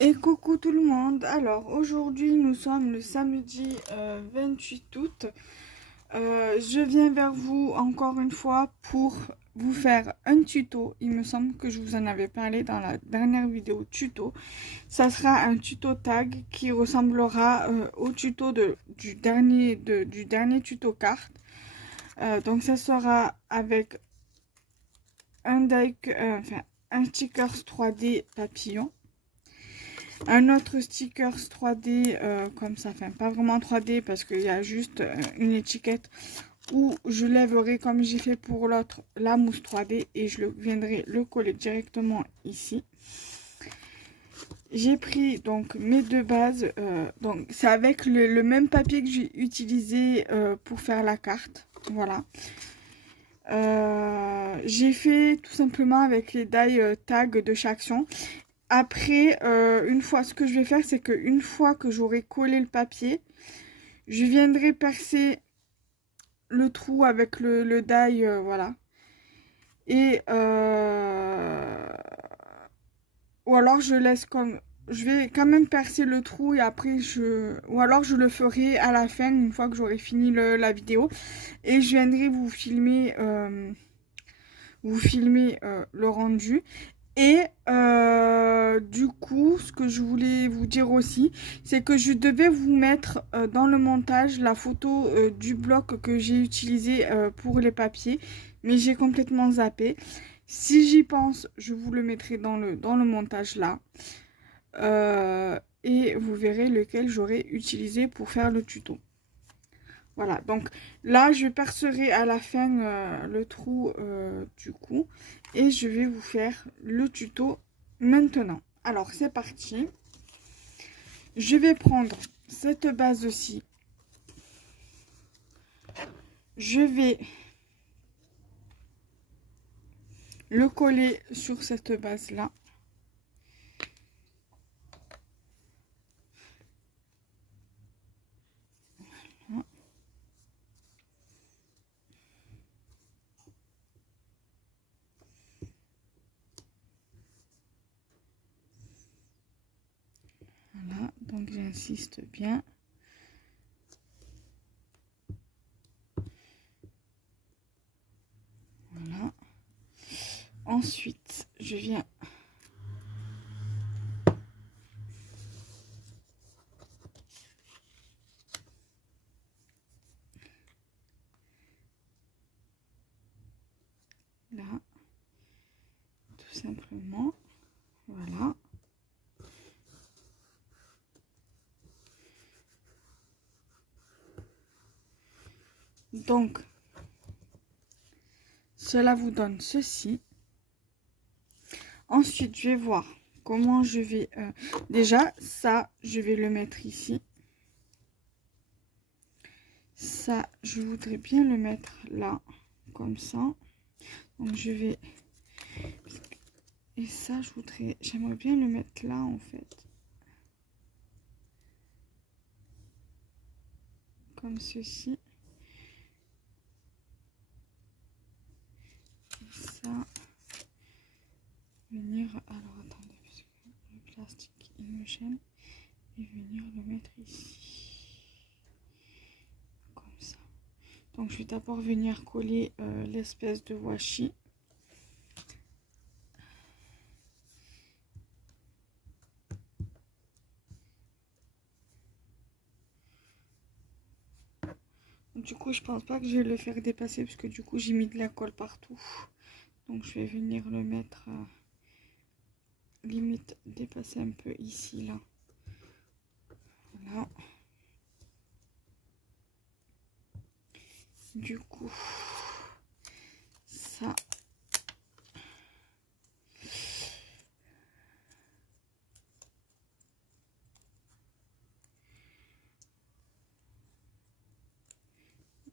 Et coucou tout le monde. Alors aujourd'hui nous sommes le samedi 28 août. Je viens vers vous encore une fois pour vous faire un tuto. Il me semble que je vous en avais parlé dans la dernière vidéo tuto. Ça sera un tuto tag qui ressemblera au tuto du dernier tuto carte. Donc ça sera avec un stickers 3D papillon. Un autre stickers 3D comme ça, enfin pas vraiment 3D parce qu'il y a juste une étiquette où je lèverai comme j'ai fait pour l'autre la mousse 3D et je viendrai le coller directement ici. J'ai pris donc mes deux bases, donc c'est avec le même papier que j'ai utilisé pour faire la carte, voilà. J'ai fait tout simplement avec les die tags de chaque action. Après, ce que je vais faire, c'est qu'une fois que j'aurai collé le papier, je viendrai percer le trou avec le die, voilà. Et ou alors je laisse comme, je vais quand même percer le trou et après ou alors je le ferai à la fin une fois que j'aurai fini la vidéo et je viendrai vous filmer le rendu. Et du coup, ce que je voulais vous dire aussi, c'est que je devais vous mettre dans le montage la photo du bloc que j'ai utilisé pour les papiers, mais j'ai complètement zappé. Si j'y pense, je vous le mettrai dans le montage là. Et vous verrez lequel j'aurai utilisé pour faire le tuto. Voilà, donc là, je percerai à la fin le trou du coup. Et je vais vous faire le tuto maintenant. Alors, c'est parti. Je vais prendre cette base-ci. Je vais le coller sur cette base-là. Voilà, donc j'insiste bien. Voilà. Ensuite, je viens là, tout simplement. Voilà. Donc, cela vous donne ceci. Ensuite, je vais voir comment je vais... déjà, ça, je vais le mettre ici. Ça, je voudrais bien le mettre là, comme ça. Donc, je vais... Et ça, j'aimerais bien le mettre là, en fait. Comme ceci. Et ça... Venir... Alors, attendez, parce que le plastique, il me gêne. Et venir le mettre ici. Comme ça. Donc, je vais d'abord venir coller l'espèce de washi. Du coup, je pense pas que je vais le faire dépasser parce que du coup, j'ai mis de la colle partout. Donc, je vais venir le mettre limite dépasser un peu ici, là. Voilà. Du coup, ça.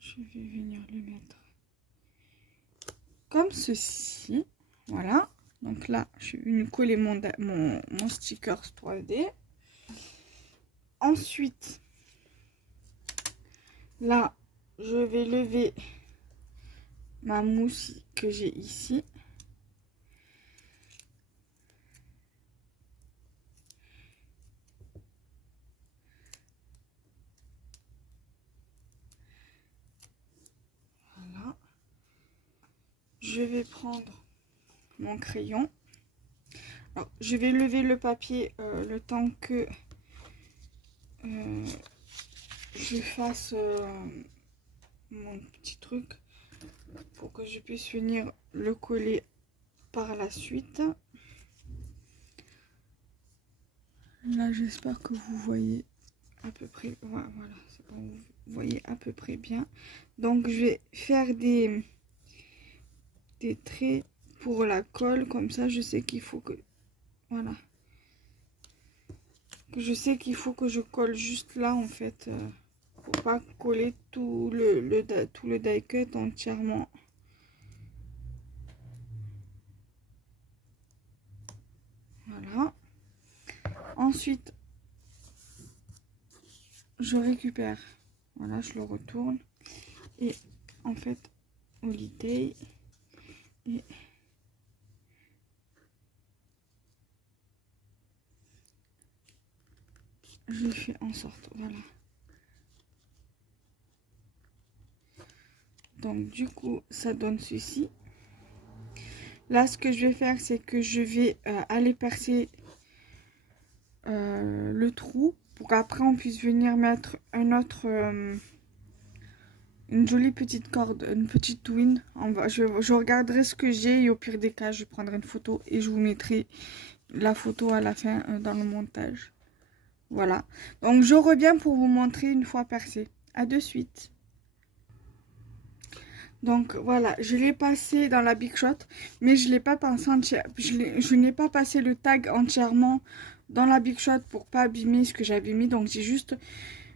Je vais venir le mettre comme ceci. Voilà. Donc là, je vais venir coller mon sticker 3D. Ensuite, là, je vais lever ma mousse que j'ai ici. je vais prendre mon crayon. Alors, je vais lever le papier le temps que je fasse mon petit truc pour que je puisse venir le coller par la suite. Là, j'espère que vous voyez à peu près. Voilà, c'est bon, vous voyez à peu près bien. Donc, je vais faire des traits pour la colle. Comme ça, je sais qu'il faut que... Voilà. Je sais qu'il faut que je colle juste là, en fait. Pour pas coller tout le die cut entièrement. Voilà. Ensuite, je récupère. Voilà, je le retourne. Et en fait, holiday. Et je fais en sorte, voilà. Donc du coup, ça donne ceci. Là, ce que je vais faire, c'est que je vais aller percer le trou pour qu'après on puisse venir mettre un autre, une jolie petite corde, une petite twine. Je regarderai ce que j'ai et au pire des cas, je prendrai une photo et je vous mettrai la photo à la fin dans le montage. Voilà. Donc je reviens pour vous montrer une fois percé. À de suite. Donc voilà, je l'ai passé dans la Big Shot, mais je l'ai pas passé je n'ai pas passé le tag entièrement dans la Big Shot pour pas abîmer ce que j'avais mis. Donc j'ai juste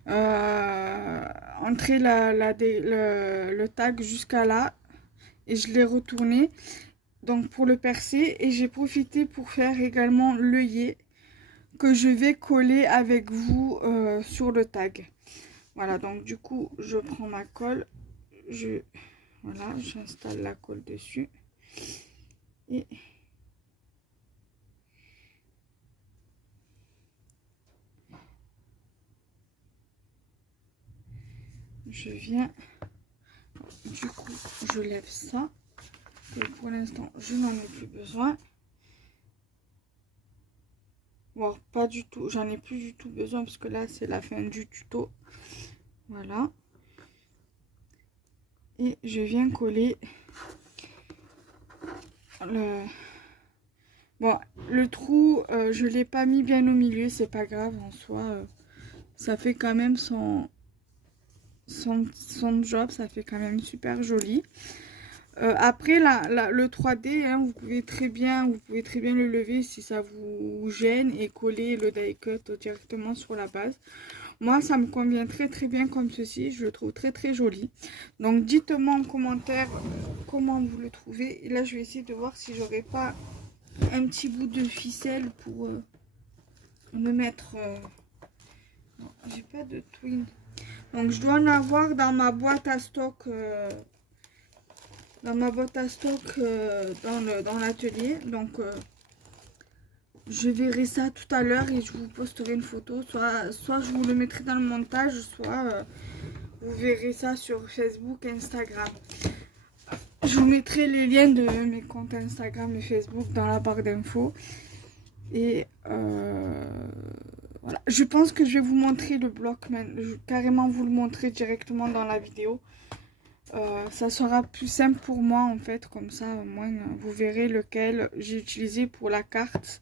entré le tag jusqu'à là et je l'ai retourné donc pour le percer, et j'ai profité pour faire également l'œillet que je vais coller avec vous sur le tag. Voilà, donc du coup je prends ma colle, voilà, j'installe la colle dessus et je viens, du coup je lève ça, et pour l'instant je n'en ai plus besoin. Bon, pas du tout, j'en ai plus du tout besoin parce que là c'est la fin du tuto. Voilà, et je viens coller le trou. Je l'ai pas mis bien au milieu, c'est pas grave en soi, ça fait quand même son job, ça fait quand même super joli. Après le 3D, hein, vous pouvez très bien le lever si ça vous gêne et coller le die cut directement sur la base. Moi ça me convient très bien comme ceci, je le trouve très joli. Donc dites-moi en commentaire comment vous le trouvez. Et là je vais essayer de voir si j'aurais pas un petit bout de ficelle pour me mettre... Non, j'ai pas de twin. Donc je dois en avoir dans ma boîte à stock, dans l'atelier. Donc je verrai ça tout à l'heure et je vous posterai une photo. Soit je vous le mettrai dans le montage, soit vous verrez ça sur Facebook, Instagram. Je vous mettrai les liens de mes comptes Instagram et Facebook dans la barre d'infos. Et voilà, je pense que je vais vous montrer le bloc, je vais carrément vous le montrer directement dans la vidéo. Ça sera plus simple pour moi en fait, comme ça au moins vous verrez lequel j'ai utilisé pour la carte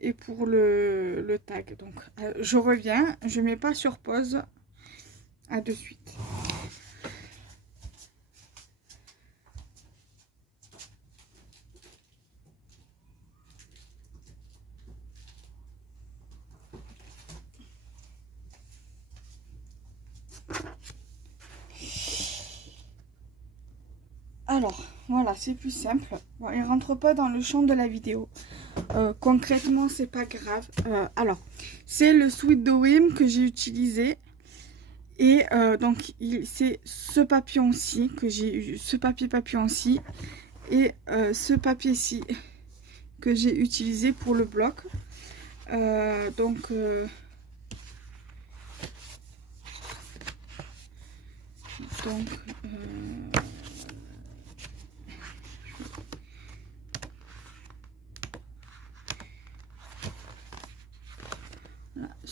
et pour le tag. Donc je reviens, je mets pas sur pause, à de suite. Alors, voilà, c'est plus simple. Bon, il rentre pas dans le champ de la vidéo. Concrètement, c'est pas grave. Alors, c'est le Sweet Dream que j'ai utilisé. Et donc, c'est ce papillon-ci que j'ai eu, ce papillon-ci. Et ce papier-ci que j'ai utilisé pour le bloc. Donc, je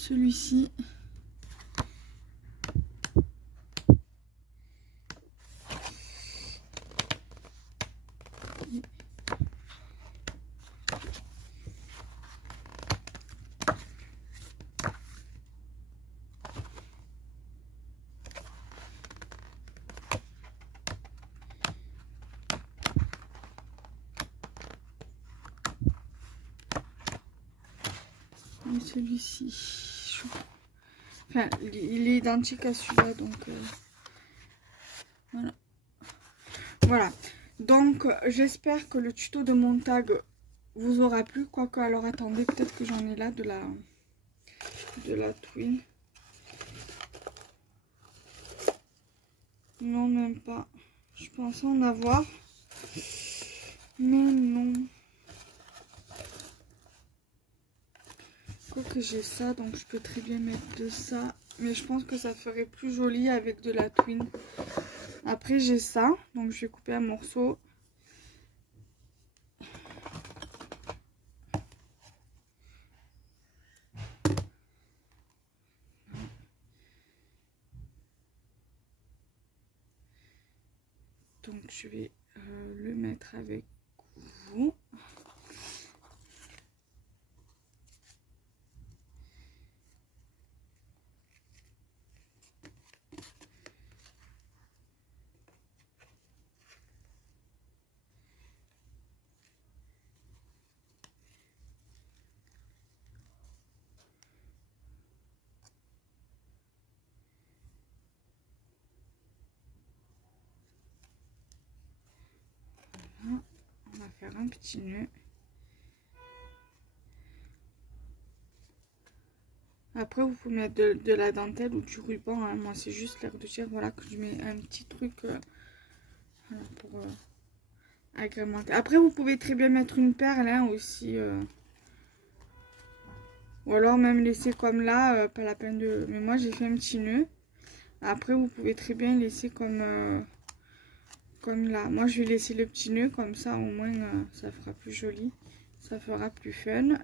celui-ci. Et celui-ci, enfin, il est identique à celui-là, donc voilà. Voilà, donc j'espère que le tuto de mon tag vous aura plu, quoique, alors attendez, peut-être que j'en ai là de la Twin. Non, même pas. Je pensais en avoir, mais non. Quoique j'ai ça, donc je peux très bien mettre de ça, mais je pense que ça ferait plus joli avec de la Twin. Après j'ai ça, donc je vais couper un morceau. Donc je vais le mettre avec vous. Voilà. On va faire un petit nœud. Après, vous pouvez mettre de la dentelle ou du ruban. Hein. Moi, c'est juste l'air de dire, voilà, que je mets un petit truc voilà, pour agrémenter. Après, vous pouvez très bien mettre une perle hein, aussi. Ou alors même laisser comme là, pas la peine de... Mais moi, j'ai fait un petit nœud. Après, vous pouvez très bien laisser comme là. Moi, je vais laisser le petit nœud, comme ça, au moins, ça fera plus joli. Ça fera plus fun.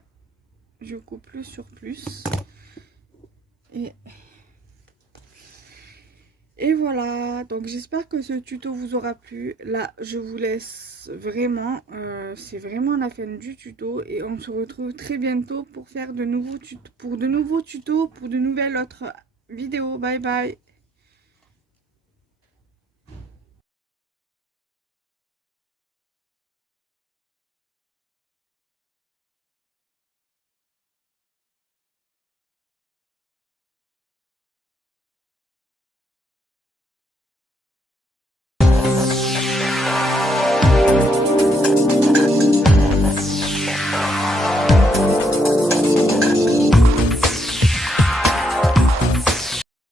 Je coupe plus sur plus. Et voilà, donc j'espère que ce tuto vous aura plu. Là, je vous laisse vraiment, c'est vraiment la fin du tuto. Et on se retrouve très bientôt pour faire de nouveaux tutos, pour de nouvelles autres vidéos. Bye bye.